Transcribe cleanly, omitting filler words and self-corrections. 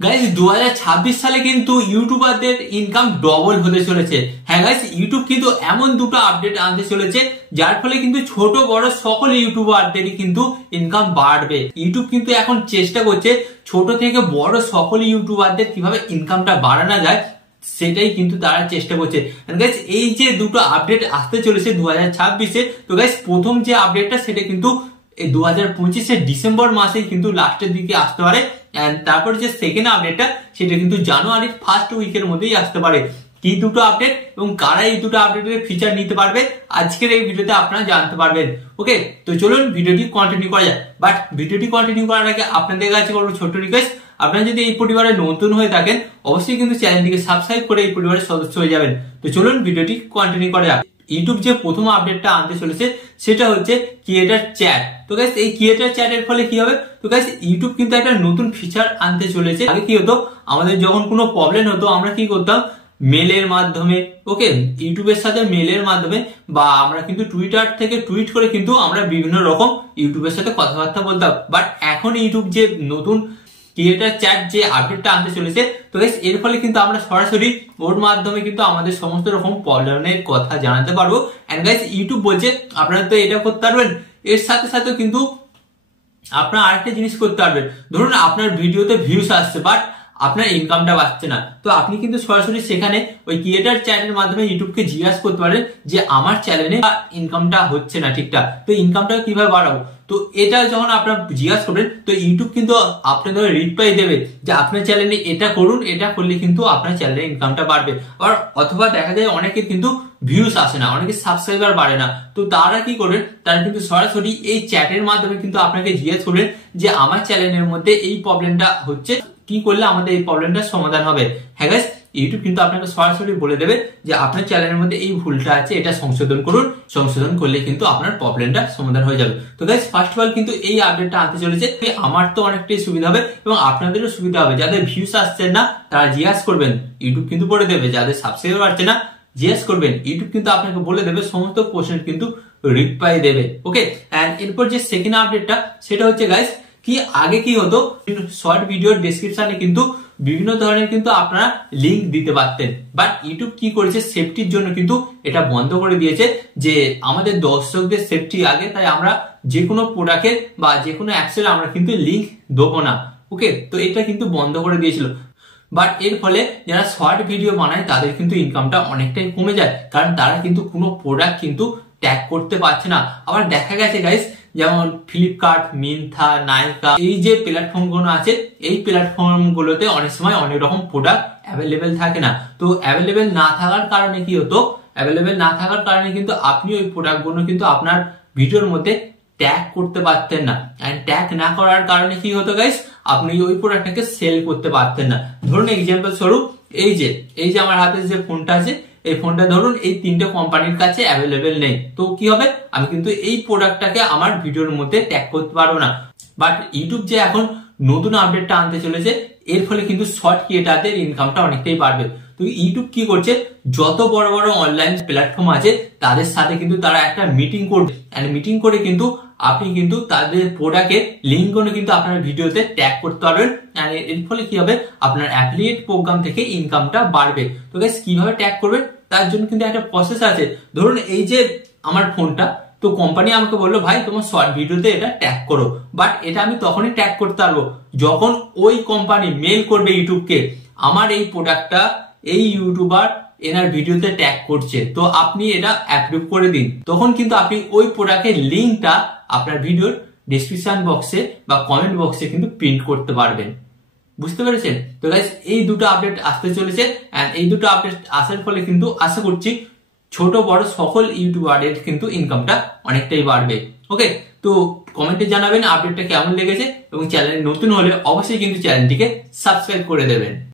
Guys 2026 সালে কিন্তু ইউটিউবারদের income double হতে চলেছে। হ্যাঁ গাইস, ইউটিউব কিন্তু এমন দুটো আপডেট আনতে চলেছে যার ফলে কিন্তু ছোট বড় সকল ইউটিউবারদেরই কিন্তু ইনকাম বাড়বে। ইউটিউব কিন্তু এখন চেষ্টা করছে ছোট থেকে বড় সকল ইউটিউবারদের কিভাবে ইনকামটা বাড়ানো যায় সেটাই কিন্তু তারা চেষ্টা করছে। গাইস এই যে দুটো আপডেট আসতে চলেছে 2026-এ, তো গাইস প্রথম যে আপডেটটা সেটা কিন্তু 2025-এর ডিসেম্বর মাসে কিন্তু লাস্টের দিকে আসতে পারে। তারপর যে সেকেন্ড আপডেটটা সেটা কিন্তু জানুয়ারির ফার্স্ট উইকের মধ্যেই আসতে পারে। কি দুটো আপডেট এবং কারা এই দুটো আপডেটের ফিচার নিতে পারবে আজকের এই ভিডিওতে আপনারা জানতে পারবেন। ওকে, তো চলুন ভিডিওটি কন্টিনিউ করা যায়। বাট ভিডিওটি কন্টিনিউ করার আগে আপনাদের কাছে করবো ছোট্ট রিকোয়েস্ট, আপনারা যদি এই পরিবারে নতুন হয়ে থাকেন অবশ্যই কিন্তু চ্যানেলটিকে সাবস্ক্রাইব করে এই পরিবারের সদস্য হয়ে যাবেন। তো চলুন ভিডিওটি কন্টিনিউ করা যাক। ইউটিউব যে প্রথম আপডেটটা আনতে চলেছে সেটা হচ্ছে ক্রিয়েটর চ্যাট। তো গাইস এই ক্রিয়েটর চ্যাটের ফলে কি হবে, তো গাইস ইউটিউব কিন্তু একটা নতুন ফিচার আনতে চলেছে। আগে কি হতো, আমাদের যখন কোনো প্রবলেম হতো আমরা কি করতাম, মেলের মাধ্যমে, ওকে ইউটিউবের সাথে মেলের মাধ্যমে বা আমরা কিন্তু টুইটার থেকে টুইট করে কিন্তু আমরা বিভিন্ন রকম ইউটিউবের সাথে কথাবার্তা বলতাম। বাট এখন ইউটিউব যে নতুন ক্রিয়েটর চ্যাট যে আপডেটটা আনতে চলেছে, তো গাইস এর ফলে কিন্তু আমরা সরাসরি ওর মাধ্যমে কিন্তু আমাদের সমস্ত রকম প্রবলেমের কথা জানাতে পারবো। এন্ড গাইস ইউটিউব বলছে আপনারা তো এটা করতে পারবেন, এর সাথে সাথে কিন্তু আপনারা আরেকটা জিনিস করতে পারবেন। ধরুন আপনার ভিডিওতে ভিউস আসছে বাট আপনার ইনকামটা বাড়ছে না, তো আপনি কিন্তু সরাসরি সেখানে ওই ক্রিয়েটর চ্যানেলের মাধ্যমে ইউটিউবকে জিজ্ঞাসা করতে পারেন যে আমার চ্যানেলে ইনকামটা হচ্ছে না ঠিকঠাক, তো ইনকামটা কিভাবে বাড়াবো। তো এটা যখন আপনারা জিজ্ঞাসা করবেন তো ইউটিউব কিন্তু আপনাদের রিপ্লাই দেবে যে আপনার চ্যানেলে এটা করুন, এটা করলে কিন্তু আপনার চ্যানেলে ইনকামটা বাড়বে। আর অথবা দেখা যায় অনেকের কিন্তু ভিউস আসে না, অনেকে সাবস্ক্রাইবার বাড়ে না, তো তারা কি করবেন, তারা কিন্তু সরাসরি এই চ্যাটের মাধ্যমে কিন্তু আপনাকে জিজ্ঞেস করবেন যে আমার চ্যানেলের মধ্যে এই প্রবলেমটা হচ্ছে, কি করলে আমাদের এই প্রবলেমটার সমাধান হবে। হ্যাঁ গাইস, ইউটিউব কিন্তু আপনাকে সরাসরি বলে দেবে যে আপনার চ্যানেলের মধ্যে এই ভুলটা আছে, এটা সংশোধন করুন, সংশোধন করলে কিন্তু আপনার প্রবলেমটা সমাধান হয়ে যাবে। তো গাইস ফার্স্ট অফ অল কিন্তু এই আপডেটটা আনতে চলেছে, আমার তো অনেকটাই সুবিধা হবে এবং আপনাদেরও সুবিধা হবে। যাদের ভিউস আসছে না তারা জিজ্ঞাসা করবেন, ইউটিউব কিন্তু বলে দেবে। যাদের সাবস্ক্রাইবার আসছে না জিজ্ঞেস করবেন, ইউটিউব কিন্তু আপনাকে বলে দেবে, সমস্ত কোশ্চেন কিন্তু রিপ্লাই দেবে। ওকে, এন্ড এরপর যে সেকেন্ড আপডেটটা সেটা হচ্ছে গাইস কি আগে কি হতো, শর্ট ভিডিওর ডেসক্রিপশনে কিন্তু বিভিন্ন ধরনের কিন্তু আপনারা লিংক দিতে পারতেন, বাট ইউটিউব কি করেছে সেফটির জন্য কিন্তু এটা বন্ধ করে দিয়েছে যে আমাদের দর্শকদের সেফটি আগে, তাই আমরা যে কোনো প্রোডাক্টের বা যে কোনো অ্যাপসের আমরা কিন্তু লিংক দেবো না। ওকে, তো এটা কিন্তু বন্ধ করে দিয়েছিল। বাট এর ফলে যারা শর্ট ভিডিও বানায় তাদের কিন্তু ইনকামটা অনেকটাই কমে যায়, কারণ তারা কিন্তু কোনো প্রোডাক্ট কিন্তু ট্যাগ করতে পারছে না। আবার দেখা গেছে গাইস, যেমন ফ্লিপকার্ট, মিন্ত্রা, নাইকা, এই যে প্ল্যাটফর্ম গুলো আছে এই প্ল্যাটফর্ম গুলোতে অনেক সময় অনেক রকম প্রোডাক্ট অ্যাভেলেবেল থাকে না। তো অ্যাভেলেবেল না থাকার কারণে কি হতো, অ্যাভেলেবেল না থাকার কারণে কিন্তু আপনি ওই প্রোডাক্ট গুলো কিন্তু আপনার ভিডিওর মধ্যে ট্যাগ করতে পারতেন না। এন্ড ট্যাগ না করার কারণে কি হতো গাইস, আপনি ওই প্রোডাক্টটাকে সেল করতে পারতেন না। ধরুন এক্সাম্পল স্বরূপ এই যে আমার হাতে যে ফোনটা আছে, এই ফোনটা ধরুন এই তিনটে কোম্পানির কাছে অ্যাভেলেবেল নেই, তো কি হবে, আমি কিন্তু এই প্রোডাক্টটাকে আমার ভিডিওর মধ্যে ট্যাগ করতে পারবো না। বাট ইউটিউব যে এখন নতুন আপডেটটা আনতে চলেছে এর ফলে কিন্তু শর্ট ক্রিয়েটারদের ইনকামটা অনেকটাই বাড়বে। তো ইউটিউব কি করছে, যত বড় বড় অনলাইন প্ল্যাটফর্ম আছে তাদের সাথে কিন্তু তারা একটা মিটিং করবে, এন্ড মিটিং করে কিন্তু আপনি কিন্তু তাদের প্রোডাক্টের লিঙ্ক গুলো কিন্তু আপনার ভিডিওতে ট্যাগ করতে পারবেন। এর ফলে কি হবে, আপনার অ্যাফিলিয়েট প্রোগ্রাম থেকে ইনকামটা বাড়বে। তো গাইস কিভাবে ট্যাগ করবেন তার জন্য কিন্তু একটা প্রসেস আছে। ধরুন এই যে আমার ফোনটা, তো কোম্পানি আমাকে বললো ভাই তোমার শর্ট ভিডিওতে এটা ট্যাগ করো, বাট এটা আমি তখনই ট্যাগ করতে পারবো যখন ওই কোম্পানি মেল করবে ইউটিউবকে আমার এই প্রোডাক্টটা এই ইউটিউবার এনার ভিডিওতে ট্যাগ করছে, তো আপনি এটা অ্যাপ্রুভ করে দিন। তখন কিন্তু আপনি ওই প্রোডাক্টের লিঙ্কটা আপনার ভিডিওর ডেসক্রিপশন বক্সে বা কমেন্ট বক্সে কিন্তু প্রিন্ট করতে পারবেন। বুঝতে পেরেছেন? তো গাইস এই দুটো আপডেট আসতে চলেছে, এন্ড এই দুটো আপডেট আসার ফলে কিন্তু আশা করছি ছোট বড় সকল ইউটিউবারের কিন্তু ইনকামটা অনেকটাই বাড়বে। ওকে, তো কমেন্টে জানাবেন আপডেটটা কেমন লেগেছে এবং চ্যানেলে নতুন হলে অবশ্যই কিন্তু চ্যানেলটিকে সাবস্ক্রাইব করে দেবেন।